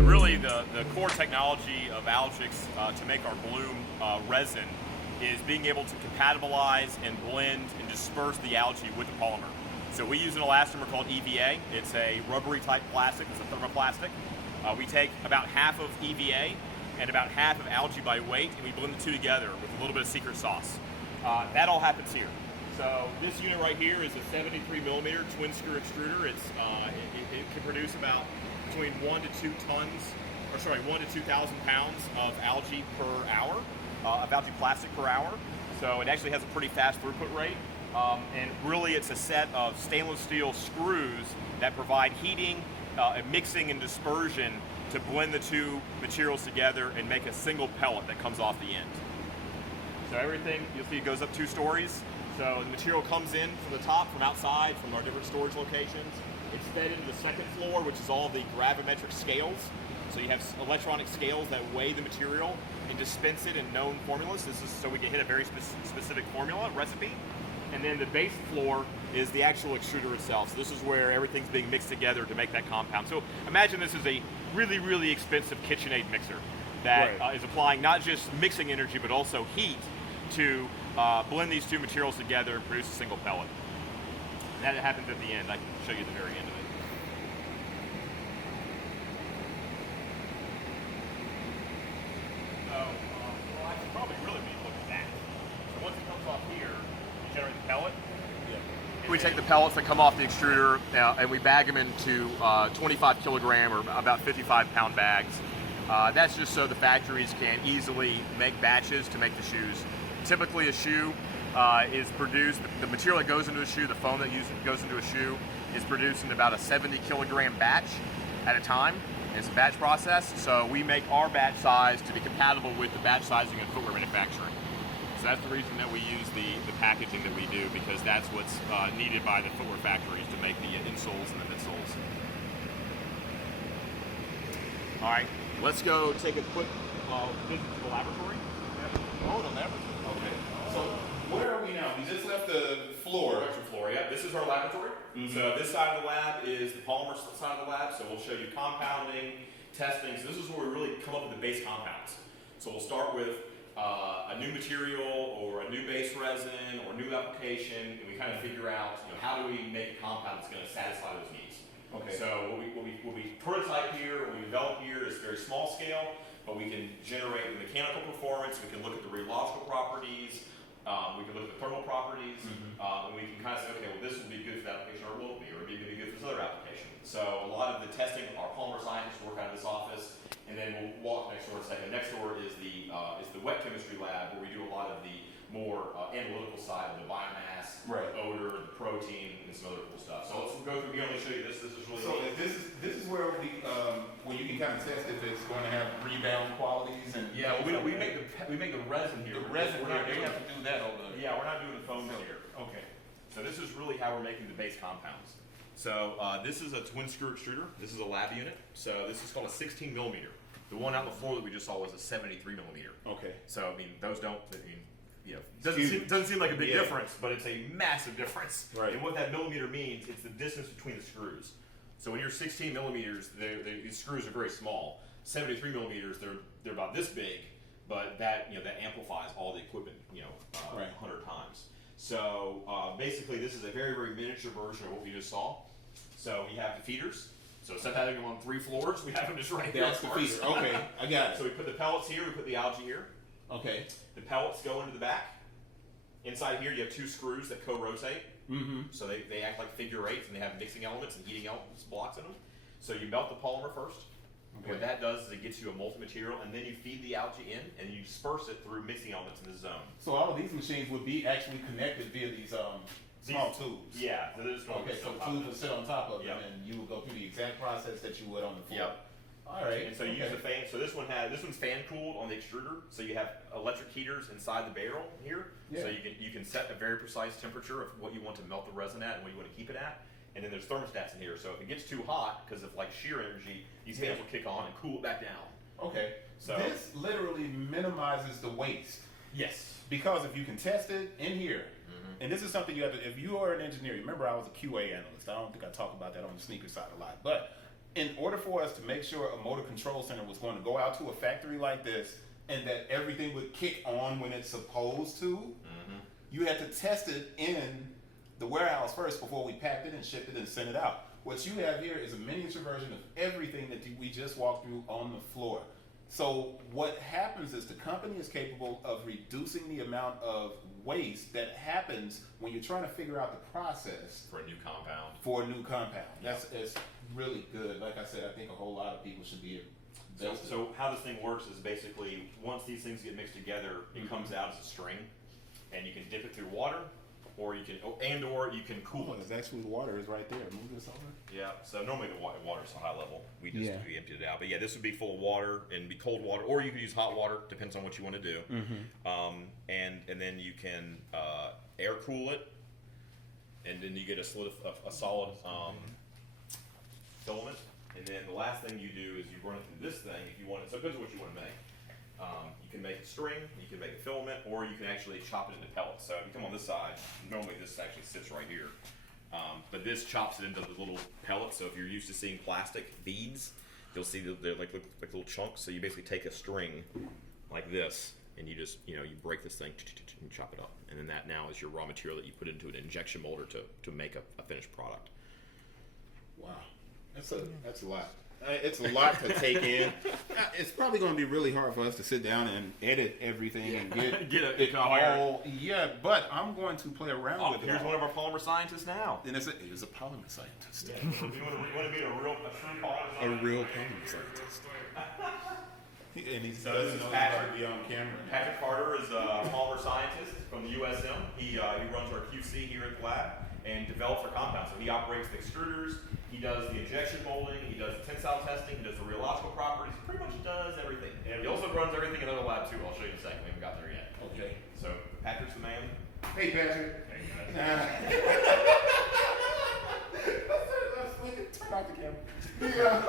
Really, the core technology of Algix to make our bloom resin is being able to compatibilize and blend and disperse the algae with the polymer. So we use an elastomer called EVA. It's a rubbery type plastic. It's a thermoplastic. We take about half of EVA and about half of algae by weight, and we blend the two together with a little bit of secret sauce. That all happens here. So this unit right here is a 73 millimeter twin screw extruder. It can produce about between 1 to 2 tons, or sorry, 1 to 2,000 pounds of algae per hour, of algae plastic per hour. So it actually has a pretty fast throughput rate. And really it's a set of stainless steel screws that provide heating, mixing and dispersion to blend the two materials together and make a single pellet that comes off the end. So everything, you'll see it goes up 2 stories. So the material comes in from the top, from outside, from our different storage locations. It's fed into the second floor, which is all the gravimetric scales. So you have electronic scales that weigh the material and dispense it in known formulas. This is so we can hit a very specific formula, recipe. And then the base floor is the actual extruder itself. So this is where everything's being mixed together to make that compound. So imagine this is a really, really expensive KitchenAid mixer that is applying not just mixing energy, but also heat to blend these two materials together and produce a single pellet. And that happens at the end. I can show you the very end of it. So, well, I should probably really need to look at that. So once it comes off here, you generate the pellet. Yeah. We take the pellets that come off the extruder and we bag them into 25 kilogram or about 55 pound bags. That's just so the factories can easily make batches to make the shoes. Typically a shoe is produced, the material that goes into a shoe, the foam that goes into a shoe is produced in about a 70 kilogram batch at a time. It's a batch process, so we make our batch size to be compatible with the batch sizing in footwear manufacturing. So that's the reason that we use the packaging that we do, because that's what's needed by the footwear factories to make the insoles and the midsoles. All right, let's go take a quick visit to the laboratory. Oh, the laboratory. Okay. So where are we now? We just left the floor. Production floor, yeah. This is our laboratory. Mm-hmm. So this side of the lab is the polymer side of the lab. So we'll show you compounding, testing. So this is where we really come up with the base compounds. So we'll start with a new material or a new base resin or new application, and we kind of figure out, how do we make a compound that's going to satisfy those needs. Okay. So what we prototype here, what we develop here is very small scale, but we can generate the mechanical performance, we can look at the rheological properties, we can look at the thermal properties, and we can kind of say, okay, well, this will be good for that application, or it won't be, or it'll be good for this other application. So a lot of the testing, our polymer scientists work out of this office, and then we'll walk next door in a second. Next door is the wet chemistry lab, where we do a lot of the more analytical side of the biomass, the odor, the protein, and some other cool stuff. So let's go through. We only show you this. This is really neat. This is where you can kind of test if it's going to have rebound qualities and we make the resin here. The resin we have to do that over there. Yeah, we're not doing the foam here. Okay. So this is really how we're making the base compounds. So this is a twin screw extruder. This is a lab unit. So this is called a 16 millimeter. The one out on the floor that we just saw was a 73 millimeter. Okay. So those don't. Doesn't seem like a big difference, but it's a massive difference. Right. And what that millimeter means, it's the distance between the screws. So when you're 16 millimeters, these screws are very small. 73 millimeters, they're about this big, but that amplifies all the equipment 100 times. So basically, this is a very, very miniature version of what we just saw. So we have the feeders. So instead of having them on 3 floors, we have them just right there. That's the feeder. Okay, I got it. So we put the pellets here, we put the algae here. Okay. The pellets go into the back. Inside here, you have 2 screws that co-rotate. Mm-hmm. So they act like figure eights, and they have mixing elements and heating elements blocks in them. So you melt the polymer first. Okay. What that does is it gets you a molten material, and then you feed the algae in, and you disperse it through mixing elements in the zone. So all of these machines would be actually connected via these small tubes. Yeah. So so the tubes will sit on top of it, and you will go through the exact process that you would on the floor. Yep. All right. And so you use a fan. So this one's fan cooled on the extruder. So you have electric heaters inside the barrel here. Yeah. So you can set a very precise temperature of what you want to melt the resin at and what you want to keep it at. And then there's thermostats in here. So if it gets too hot because of shear energy, these fans will kick on and cool it back down. Okay. So this literally minimizes the waste. Yes. Because if you can test it in here, and this is something you have to, if you are an engineer, remember I was a QA analyst. I don't think I talk about that on the sneaker side a lot. But in order for us to make sure a motor control center was going to go out to a factory like this and that everything would kick on when it's supposed to, you had to test it in the warehouse first before we packed it and shipped it and sent it out. What you have here is a miniature version of everything that we just walked through on the floor. So what happens is the company is capable of reducing the amount of waste that happens when you're trying to figure out the process For a new compound. It's really good. Like I said, I think a whole lot of people should be So how this thing works is basically once these things get mixed together, it comes out as a string, and you can dip it through water, or you can cool it. It's actually the water is right there. Move this over. Yeah. So normally the water's a high level. We emptied it out. But yeah, this would be full of water and be cold water, or you could use hot water. Depends on what you want to do. And then you can air cool it, and then you get a solid filament. And then the last thing you do is you run it through this thing if you want it. So it depends on what you want to make. You can make a string, you can make a filament, or you can actually chop it into pellets. So if you come on this side, normally this actually sits right here. But this chops it into the little pellets. So if you're used to seeing plastic beads, you'll see that they're like little chunks. So you basically take a string like this, and you just you break this thing and chop it up. And then that now is your raw material that you put into an injection molder to make a finished product. Wow, that's a lot. It's a lot to take in. It's probably going to be really hard for us to sit down and edit everything and get it all. Yeah, but I'm going to play around with it. Here's one of our polymer scientists now. And it's a polymer scientist. Yeah. You want to be a true polymer scientist? A real polymer scientist. And he doesn't know he's going to be on camera. Patrick Carter is a polymer scientist from the USM. He runs our QC here at the lab and develops our compounds. So he operates the extruders, he does the injection molding, he does the tensile testing, he does the rheological properties, he pretty much does everything. He also runs everything in another lab too. I'll show you in a second. We haven't got there yet. Okay. So Patrick's the man. Hey, Patrick. Hey, guys. Let's turn off the camera. Yeah.